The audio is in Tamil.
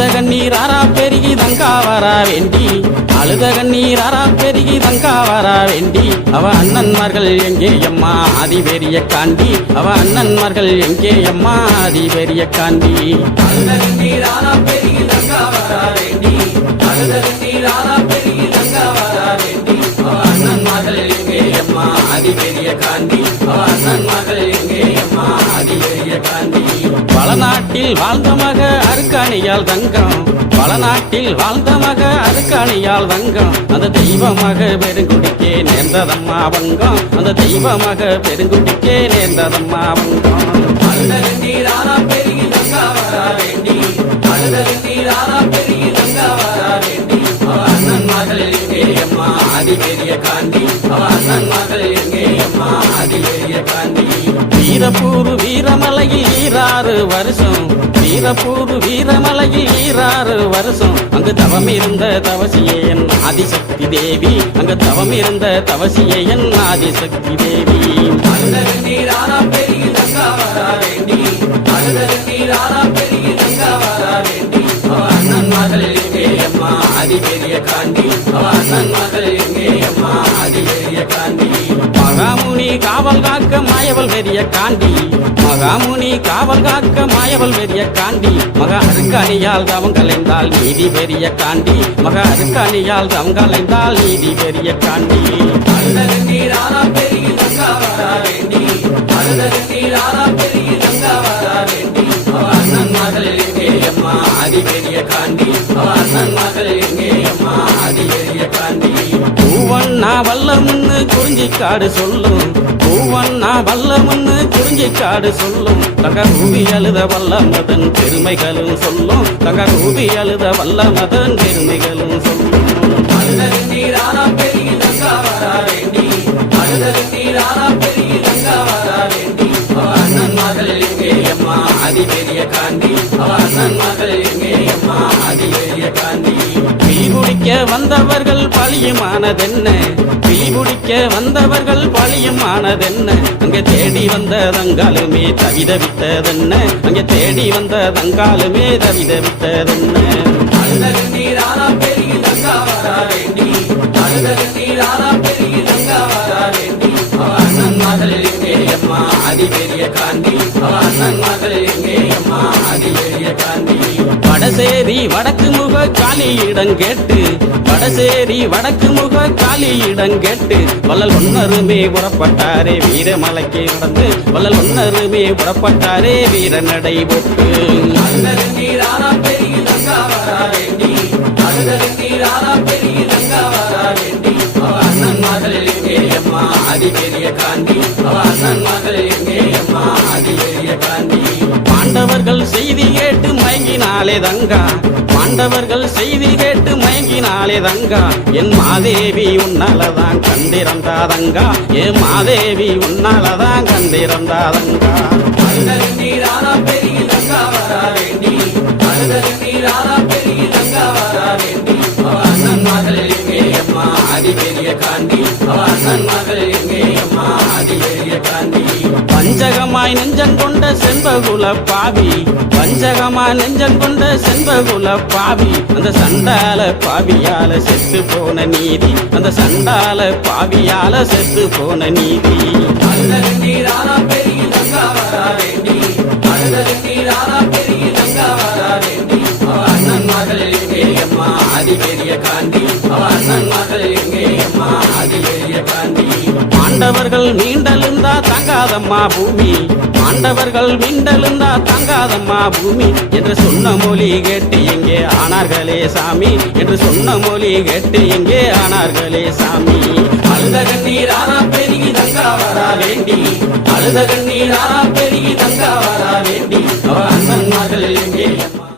அழுத கண்ணீர் ஆறா பெருகி தங்கா வரா வேண்டி, அழுத கண்ணீர் ஆறா பெருகி தங்கா வரா வேண்டி, அவ அண்ணன்மார்கள் எங்கே அம்மா ஆதிபெரிய காண்டி, அவ அண்ணன்மார்கள் எங்கே அம்மா ஆதிபெரிய காண்டி. அழுத கண்ணீர் ஆறா பெருகி தங்கா வரா வேண்டி, அழுத கண்ணீர் ஆறா பெருகி தங்கா வரா வேண்டி, அவ அண்ணன்மார்கள் எங்கே அம்மா ஆதிபெரிய காண்டி, அவ அண்ணன்மார்கள் எங்கே அம்மா ஆதிபெரிய காண்டி. வளநாட்டில் வாழ்ந்த மக அருக்காணியால் தங்கம், வளநாட்டில் வாழ்ந்த மக அருக்காணியால் தங்கம், அந்த தெய்வமாக பெருங்குடிக்கே நேர்ந்ததம்மா வங்கம், அந்த தெய்வமாக பெருங்குடிக்கே நேர்ந்ததம்மா வங்கம். அழுத கண்ணீர் ஆறா பெருகி தங்கா வரா வேண்டி, அழுத கண்ணீர் ஆறா பெருகி தங்கா வரா வேண்டி, அவ அண்ணன்மார்கள் எங்கே அம்மா ஆதிபெரிய காண்டி, அவ அண்ணன்மார்கள் எங்கே அம்மா ஆதிபெரிய காண்டி. வீரப்பூர் வீரமலையில் ஈராறு வருஷம், வீரப்பூர் வீரமலையில் ஈராறு வருஷம், அங்கு தவம் இருந்த தவசியே என் ஆதிசக்தி தேவி, அங்கு தவம் இருந்த தவசியே என் ஆதிசக்தி தேவி. அழுத கண்ணீர் ஆறா பெருகி தங்கா வரா வேண்டி, அழுத கண்ணீர் ஆறா பெருகி தங்கா வரா வேண்டி, அவ அண்ணன்மார்கள் எங்கே அம்மா ஆதிபெரிய காண்டி, அவ அண்ணன்மார்கள் எங்கே அம்மா ஆதிபெரிய காண்டி. மகாமுனி காவல் காக்க மாயவள் வெறிய காண்டி, மகாமுனி காவல் காக்க மாயவள் வெறிய காண்டி, மக அருக்காணியால் தவம் கலைந்தால் நீதி பெரிய காண்டி, மக அருக்காணியால் தவம் கலைந்தால் நீதி பெரிய காண்டி. அழுத கண்ணீர் ஆறா பெருகி தங்கா வரா வேண்டி, அழுத கண்ணீர் ஆறா பெருகி தங்கா வரா வேண்டி, அவ அண்ணன்மார்கள் எங்கே அம்மா ஆதிபெரிய காண்டி, அவ அண்ணன்மார்கள் எங்கே அம்மா ஆதிபெரிய காண்டி. பூவண்ணா வல்லர் முன்னு குறிஞ்சி காடு சொல்லும், பூவண்ணா வல்லர் முன்னு குறிஞ்சி காடு சொல்லும், தங்க ரூபி அழுத வல்ல மதன் பெருமைகளும் சொல்லும், தங்க ரூபி அழுத வல்ல மதன் பெருமைகளும் சொல்லும். அழுத கண்ணீர் ஆறா பெருகி தங்கா வரா வேண்டி, அழுத கண்ணீர் ஆறா பெருகி தங்கா வரா வேண்டி, அவ அண்ணன்மார்கள் எங்கே அம்மா ஆதிபெரிய காண்டி, அவ அண்ணன்மார்கள் எங்கே அம்மா ஆதிபெரிய காண்டி. தீபுடிக்க வந்தவர்கள் பழியுமானதென்ன, தீபுடிக்க வந்தவர்கள் பழியுமானதென்ன, அங்கே தேடி வந்த தங்காலுமே தவிதவித்ததென்ன, அங்கே தேடி வந்த தங்காலுமே தவிதவித்ததென்ன. அழுத கண்ணீர் ஆறா பெருகி தங்கா வரா வேண்டி, அழுத கண்ணீர் ஆறா பெருகி தங்கா வரா வேண்டி, அவ அண்ணன்மார்கள் எங்கே அம்மா ஆதிபெரிய காண்டி, அவ அண்ணன்மார்கள் எங்கே அம்மா ஆதிபெரிய காண்டி. வடசேரி வடக்கு முக காலியிடம் கேட்டு, வடசேரி வடக்கு முக காலியிடம் கேட்டு, வள்ளல் ஒன்னருமே புறப்பட்டாரே வீரமலைக்கு நடந்து, வள்ளல் ஒன்னருமே புறப்பட்டாரே வீர நடை போட்டு. அழுத கண்ணீர் ஆறா பெருகி தங்கா வரா வேண்டி, அழுத கண்ணீர் ஆறா பெருகி தங்கா வரா வேண்டி, அவ அண்ணன்மார்கள் எங்கே அம்மா ஆதிபெரிய காண்டி, அவ அண்ணன்மார்கள் எங்கே அம்மா ஆதிபெரிய காண்டி. பாண்டவர்கள் செய்தி கேட்டு மயங்கினாலே தங்கா, பாண்டவர்கள் செய்தி கேட்டு மயங்கினாலே தங்கா, என் மாதேவி உன்னாலதான் கண்டிருந்தாதங்கா, என் மாதேவி உன்னாலதான் கண்டிருந்தாதங்கா. அழுத கண்ணீர் ஆறா பெருகி தங்கா வரா வேண்டி, அழுத கண்ணீர் ஆறா பெருகி தங்கா வரா வேண்டி, அவ அண்ணன்மார்கள் எங்கே அம்மா ஆதிபெரிய காண்டி, அவ அண்ணன்மார்கள் எங்கே அம்மா ஆதிபெரிய காண்டி. பஞ்சகமாய் நெஞ்சங்கொண்ட செண்பகுல பாவி, பஞ்சகமாய் நெஞ்சங்கொண்ட செண்பகுல பாவி, அந்த சண்டால பாவியால செத்து போன நீதி, அந்த சண்டால பாவியால செத்து போன நீதி. அழுத கண்ணீர் ஆறா பெருகி தங்கா வரா வேண்டி, அழுத கண்ணீர் ஆறா பெருகி தங்கா வரா வேண்டி, அவ அண்ணன்மார்கள் எங்கே அம்மா ஆதிபெரிய காண்டி, அவ அண்ணன்மார்கள் எங்கே அம்மா ஆதிபெரிய காண்டி. பாண்டவர்கள் மீண்டெழுந்தா தாங்காதம்மா பூமி, பாண்டவர்கள் மீண்டெழுந்தா தாங்காதம்மா பூமி, என்று சொன்ன மொழி கேட்டு எங்கே ஆனார்களே சாமி, என்று சொன்ன மொழி கேட்டு எங்கே ஆனார்களே சாமி. அழுத கண்ணீர் ஆறா பெருகி தங்கா வரா வேண்டி, அழுத கண்ணீர் ஆறா பெருகி தங்கா வரா வேண்டி, அவ அண்ணன்மார்கள் எங்கே அம்மா